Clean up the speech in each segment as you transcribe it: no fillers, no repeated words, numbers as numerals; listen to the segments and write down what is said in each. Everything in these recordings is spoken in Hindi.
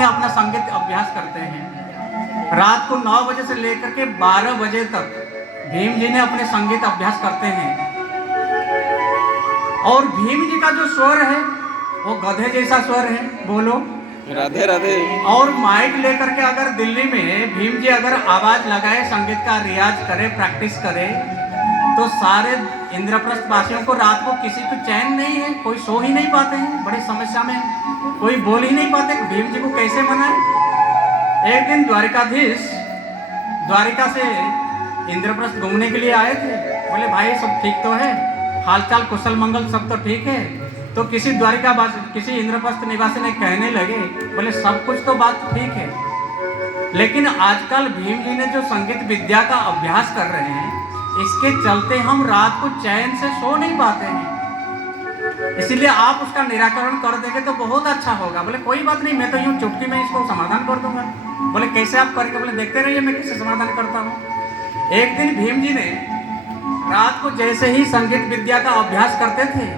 ने अपना संगीत अभ्यास करते हैं। रात को 9 बजे से लेकर के 12 बजे तक भीम जी ने अपने संगीत अभ्यास करते हैं। और भीम जी का जो स्वर है वो गधे जैसा स्वर है। बोलो राधे राधे। और माइक लेकर के अगर दिल्ली में भीम जी अगर आवाज लगाए, संगीत का रियाज करे, प्रैक्टिस करे, तो सारे इंद्रप्रस्थ वासियों को रात को किसी को चैन नहीं है, कोई सो ही नहीं पाते हैं, बड़ी समस्या में, कोई बोल ही नहीं पाते। भीम जी को कैसे मनाए? एक दिन द्वारिकाधीश द्वारिका से इंद्रप्रस्थ घूमने के लिए आए थे। बोले भाई सब ठीक तो है, हालचाल कुशल मंगल सब तो ठीक है? तो किसी किसी इंद्रप्रस्थ निवासी ने कहने लगे, बोले सब कुछ तो बात ठीक है, लेकिन आजकल भीम जी ने जो संगीत विद्या का अभ्यास कर रहे हैं, इसके चलते हम रात को चैन से सो नहीं पाते हैं, इसलिए आप उसका निराकरण कर देंगे तो बहुत अच्छा होगा। बोले कोई बात नहीं, मैं तो यूं चुटकी में इसको समाधान कर दूंगा। बोले कैसे आप करेंगे? बोले देखते रहिए मैं कैसे समाधान करता हूँ। एक दिन भीम जी ने रात को जैसे ही संगीत विद्या का अभ्यास करते थे,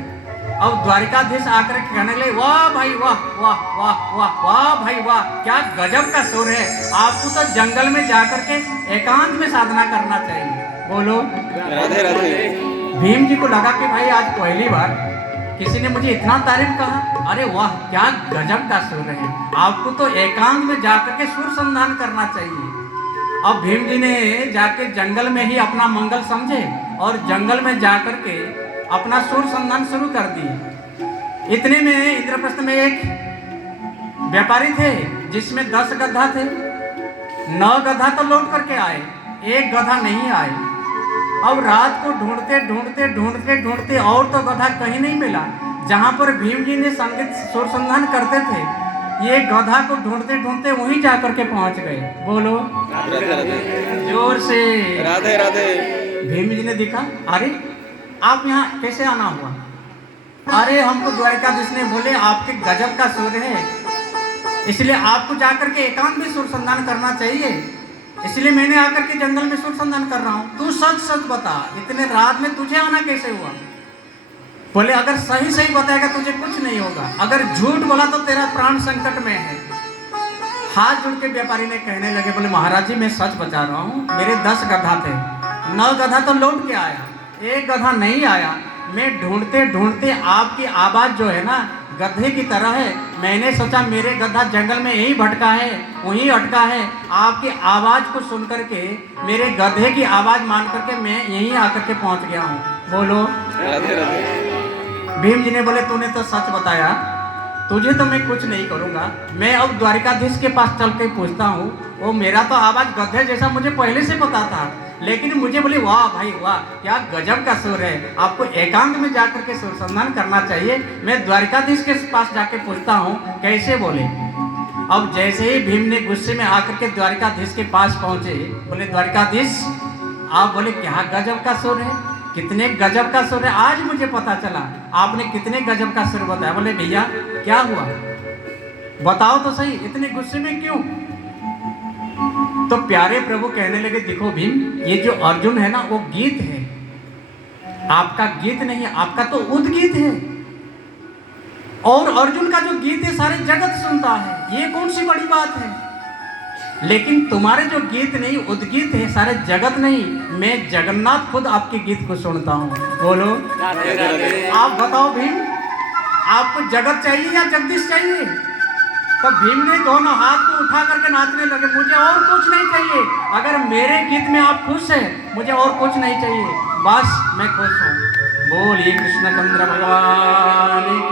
अब द्वारिकाधीश आकर कहने लगे, वाह भाई वाह वाह वाह वाह वाह भाई वाह, क्या गजब का सुर है, आपको तो जंगल में जाकर के एकांत में साधना करना चाहिए। बोलो राधे राधे। भीम जी को लगा कि भाई आज पहली बार किसी ने मुझे इतना तारीफ कहा, अरे वाह क्या गजब का सुर है, आपको तो एकांत में जाकर के सुर संधान करना चाहिए। अब भीम जी ने जाके जंगल में ही अपना मंगल समझे और जंगल में जाकर के अपना सुर संधान शुरू कर दिए। इतने में इंद्रप्रस्थ में एक व्यापारी थे जिसमें 10 गधा थे। 9 गधा तो लौट करके आए, 1 गधा नहीं आए। अब रात को ढूंढते ढूंढते ढूंढते ढूंढते और तो गधा कहीं नहीं मिला। जहां पर भीम जी ने संगीत सुर संधान करते थे, ये गधा को ढूंढते ढूंढते वहीं जाकर के पहुंच गए। बोलो राधे राधे। जोर से राधे राधे। भीम जी ने देखा, अरे आप यहाँ कैसे आना हुआ? अरे हमको द्वारिकाधीश ने बोले आपके गजब का सुर है, इसलिए आपको जाकर के एकांत में सुर संधान करना चाहिए, इसलिए मैंने आकर के जंगल में सुर संधान कर रहा हूँ। तू सच सच बता, इतने रात में तुझे आना कैसे हुआ? बोले अगर सही सही बताएगा तुझे कुछ नहीं होगा, अगर झूठ बोला तो तेरा प्राण संकट में है। हाथ जोड़ के व्यापारी ने कहने लगे, बोले महाराज जी मैं सच बता रहा हूँ, मेरे 10 गधा थे, 9 गधा तो लौट के आया, 1 गधा नहीं आया। मैं ढूंढते ढूंढते आपकी आवाज जो है ना गधे की तरह है, मैंने सोचा मेरे गधा जंगल में यही भटका है, वहीं अटका है, आपकी आवाज को सुन करके मेरे गधे की आवाज मान करके मैं यहीं आकर के पहुंच गया हूँ। बोलो राधे राधे। भीम जी ने बोले तूने तो सच बताया, तुझे तो मैं कुछ नहीं करूंगा, मैं अब द्वारिकाधीश के पास चल के पूछता हूँ। वो मेरा तो आवाज गधे जैसा मुझे पहले से पता था, लेकिन मुझे बोले वाह भाई वाह क्या गजब का सुर है, आपको एकांत में जाकर के सुर संधान करना चाहिए। मैं द्वारिकाधीश के पास जाके पूछता हूँ कैसे बोले। अब जैसे ही भीम ने गुस्से में आकर के द्वारिकाधीश के पास पहुंचे, बोले द्वारिकाधीश आप बोले क्या गजब का सुर है, कितने गजब का सुर है, आज मुझे पता चला आपने कितने गजब का सुर बताया। बोले भैया क्या हुआ बताओ तो सही, इतने गुस्से में क्यों? तो प्यारे प्रभु कहने लगे, देखो भीम ये जो अर्जुन है ना वो गीत है, आपका गीत नहीं है, आपका तो उद्गीत है, और अर्जुन का जो गीत है सारे जगत सुनता है, ये कौन सी बड़ी बात है। लेकिन तुम्हारे जो गीत नहीं उद्गीत है सारे जगत नहीं, मैं जगन्नाथ खुद आपके गीत को सुनता हूँ। बोलो आप बताओ भीम आपको जगत चाहिए या जगदीश चाहिए? तो भीम ने दोनों हाथ को उठा करके नाचने लगे, मुझे और कुछ नहीं चाहिए, अगर मेरे गीत में आप खुश हैं मुझे और कुछ नहीं चाहिए, बस मैं खुश हूँ। बोलिए कृष्ण चंद्र भगवान